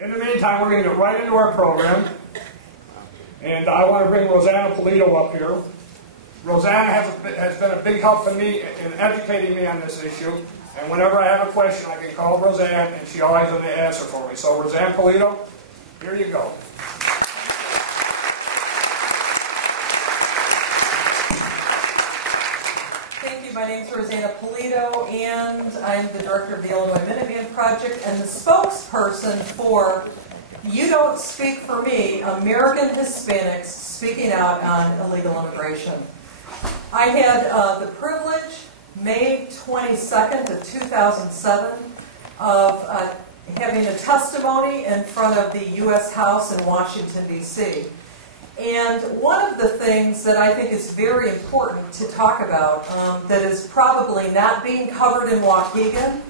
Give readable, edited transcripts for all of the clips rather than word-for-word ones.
In the meantime, we're going to get right into our program. And I want to bring Rosanna Pulido up here. Rosanna has been a big help to me in educating me on this issue. And whenever I have a question, I can call Rosanna, and she always has the answer for me. So, Rosanna Pulido, here you go. Thank you. My name is Rosanna Pulido, and I'm the director of the Illinois Minuteman Project and the spokesperson for You Don't Speak for Me, American Hispanics Speaking Out on Illegal Immigration. I had the privilege, May 22nd of 2007, of having a testimony in front of the U.S. House in Washington, D.C. And one of the things that I think is very important to talk about that is probably not being covered in Waukegan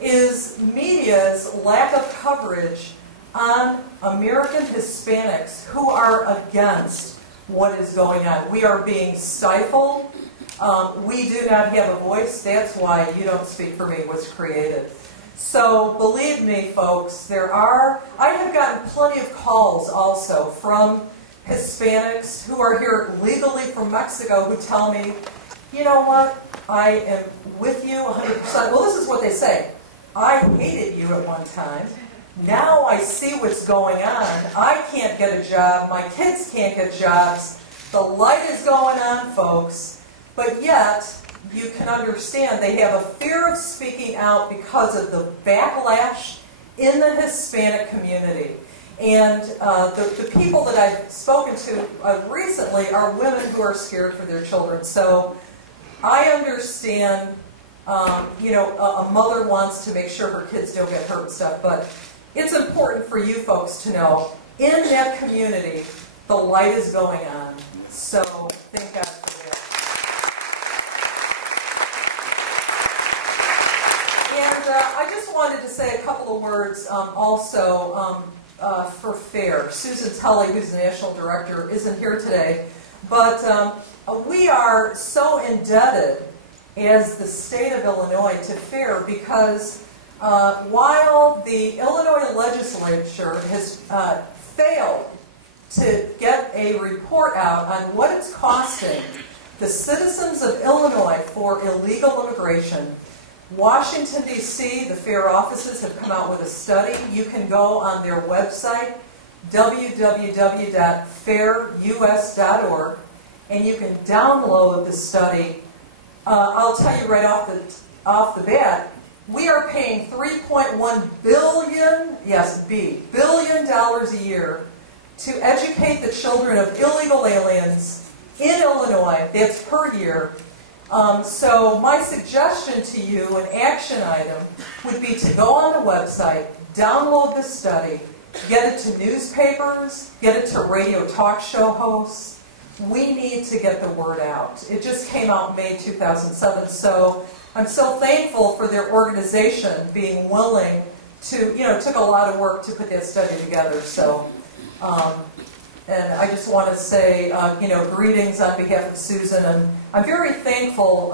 is media's lack of coverage on American Hispanics who are against what is going on. We are being stifled. We do not have a voice. That's why You Don't Speak for Me was created. So believe me, folks, I have gotten plenty of calls also from Hispanics who are here legally from Mexico who tell me, you know what, I am with you 100%. Well, this is what they say. I hated you at one time. Now I see what's going on. I can't get a job. My kids can't get jobs. The light is going on, folks. But yet, you can understand they have a fear of speaking out because of the backlash in the Hispanic community. And the people that I've spoken to recently are women who are scared for their children. So I understand, a mother wants to make sure her kids don't get hurt and stuff, but it's important for you folks to know, in that community, the light is going on. So thank God for that. And I just wanted to say a couple of words also for FAIR. Susan Tully, who's the national director, isn't here today, but we are so indebted as the state of Illinois to FAIR because while the Illinois legislature has failed to get a report out on what it's costing the citizens of Illinois for illegal immigration, Washington, D.C., the FAIR offices have come out with a study. You can go on their website, www.fairus.org, and you can download the study. I'll tell you right off the bat, we are paying $3.1 billion, billion a year to educate the children of illegal aliens in Illinois. That's per year. So my suggestion to you, an action item, would be to go on the website, download the study, get it to newspapers, get it to radio talk show hosts. We need to get the word out. It just came out May 2007, so I'm so thankful for their organization being willing to, it took a lot of work to put that study together. So, and I just want to say, greetings on behalf of Susan, and I'm very thankful,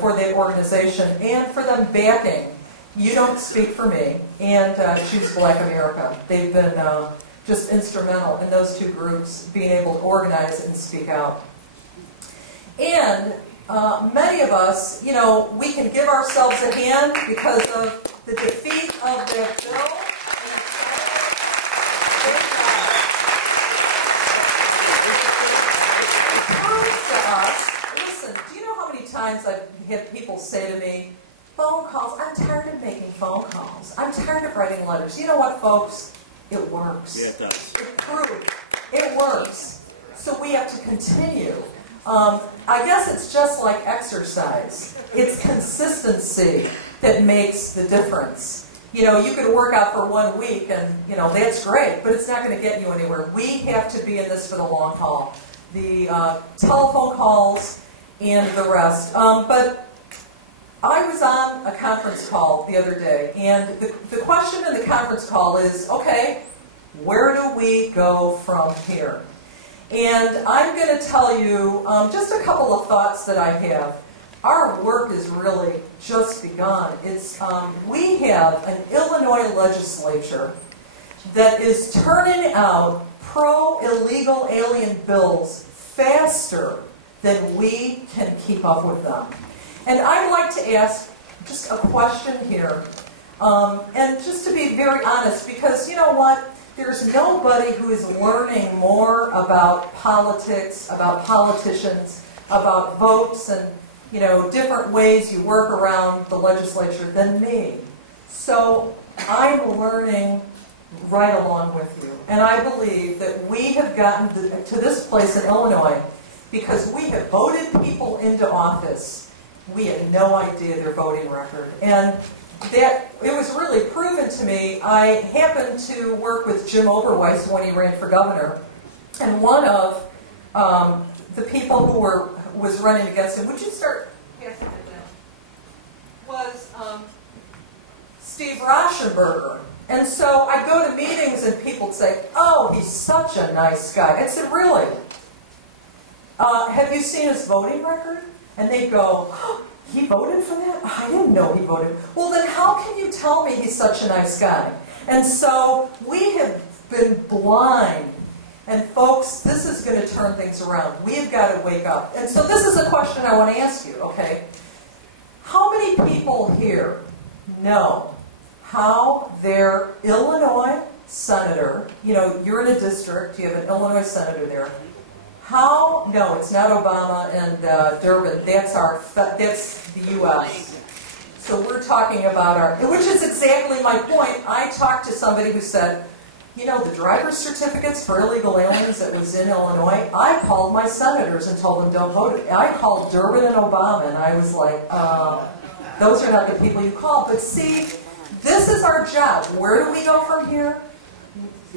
for that organization and for them backing You Don't Speak for Me and Choose Black America. They've been just instrumental in those two groups being able to organize and speak out. And many of us, we can give ourselves a hand because of the defeat of that bill. Listen, do you know how many times I've had people say to me, phone calls, I'm tired of making phone calls. I'm tired of writing letters. You know what, folks? It works. Yeah, it does. It proved. It works. So we have to continue. I guess it's just like exercise. It's consistency that makes the difference. You could work out for 1 week and, that's great, but it's not going to get you anywhere. We have to be in this for the long haul. The telephone calls and the rest. But I was on a conference call the other day, and the question in the conference call is, okay, where do we go from here? And I'm going to tell you just a couple of thoughts that I have. Our work is really just begun. We have an Illinois legislature that is turning out pro-illegal alien bills faster than we can keep up with them. And I'd like to ask just a question here, and just to be very honest, because you know what? There's nobody who is learning more about politics, about politicians, about votes, and different ways you work around the legislature than me. So I'm learning right along with you. And I believe that we have gotten to this place in Illinois because we have voted people into office. We had no idea their voting record. And that it was really proven to me. I happened to work with Jim Oberweis when he ran for governor. And one of the people who was running against him, would you start passing it down, was Steve Rauschenberger. And so I'd go to meetings and people would say, oh, he's such a nice guy. I said, really? Have you seen his voting record? And they'd go, oh, he voted for that? I didn't know he voted. Well, then how can you tell me he's such a nice guy? And so we have been blind. And folks, this is going to turn things around. We've got to wake up. And so this is a question I want to ask you, okay? How many people here know how their Illinois senator, you're in a district, you have an Illinois senator there. No, it's not Obama and Durbin. That's the U.S. So we're talking about which is exactly my point. I talked to somebody who said, the driver's certificates for illegal aliens that was in Illinois, I called my senators and told them don't vote. I called Durbin and Obama, and I was like, those are not the people you call. But see, this is our job. Where do we go from here?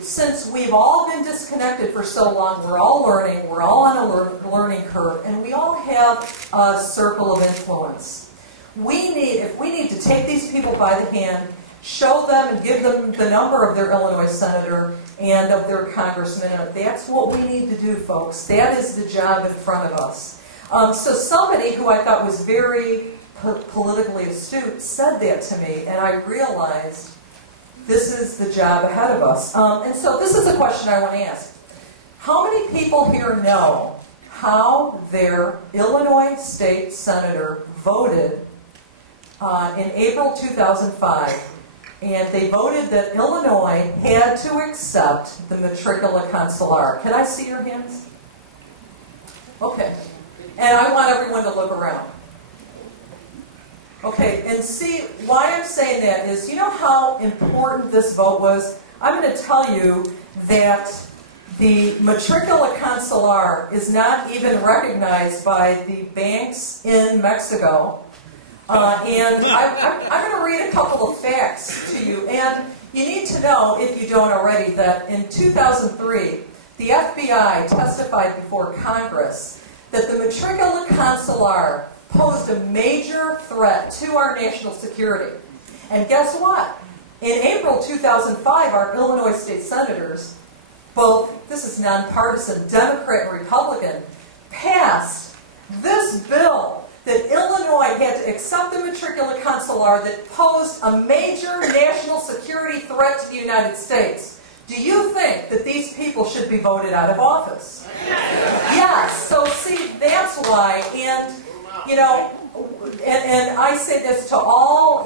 Since we've all been disconnected for so long, we're all learning, we're all on a learning curve, and we all have a circle of influence. If we need to take these people by the hand, show them and give them the number of their Illinois senator and of their congressman, that's what we need to do, folks. That is the job in front of us. So somebody who I thought was very politically astute said that to me, and I realized this is the job ahead of us. And so this is a question I want to ask. How many people here know how their Illinois state senator voted in April 2005? And they voted that Illinois had to accept the matricula consular. Can I see your hands? Okay. And I want everyone to look around. Okay, and see, why I'm saying that is, you know how important this vote was? I'm going to tell you that the matricula consular is not even recognized by the banks in Mexico. And I'm going to read a couple of facts to you. And you need to know, if you don't already, that in 2003, the FBI testified before Congress that the matricula consular posed a major threat to our national security. And guess what? In April 2005, our Illinois state senators, both, this is nonpartisan, Democrat and Republican, passed this bill that Illinois had to accept the matricula consular that posed a major national security threat to the United States. Do you think that these people should be voted out of office? Yes. So see, that's why. And and I say this to all,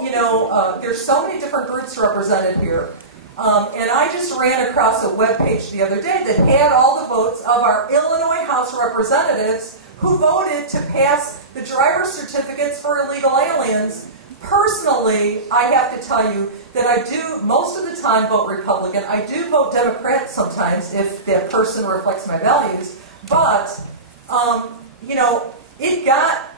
there's so many different groups represented here. And I just ran across a webpage the other day that had all the votes of our Illinois House representatives who voted to pass the driver's certificates for illegal aliens. Personally, I have to tell you that I do, most of the time, vote Republican. I do vote Democrat sometimes if that person reflects my values. But,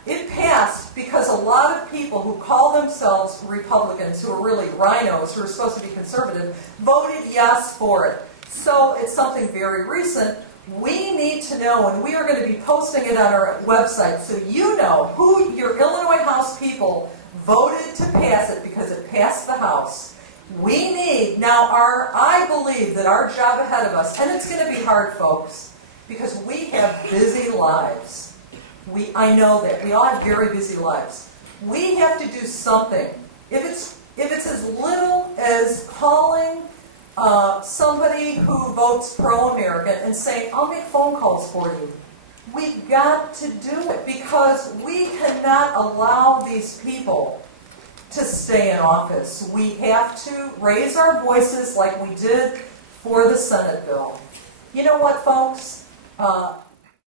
it passed because a lot of people who call themselves Republicans, who are really rhinos, who are supposed to be conservative, voted yes for it. So it's something very recent. We need to know, and we are going to be posting it on our website, so you know who your Illinois House people voted to pass it because it passed the House. We need, I believe that our job ahead of us, and it's going to be hard, folks, because we have busy lives. I know that. We all have very busy lives. We have to do something. If it's as little as calling somebody who votes pro-American and saying, I'll make phone calls for you. We've got to do it because we cannot allow these people to stay in office. We have to raise our voices like we did for the Senate bill. You know what, folks?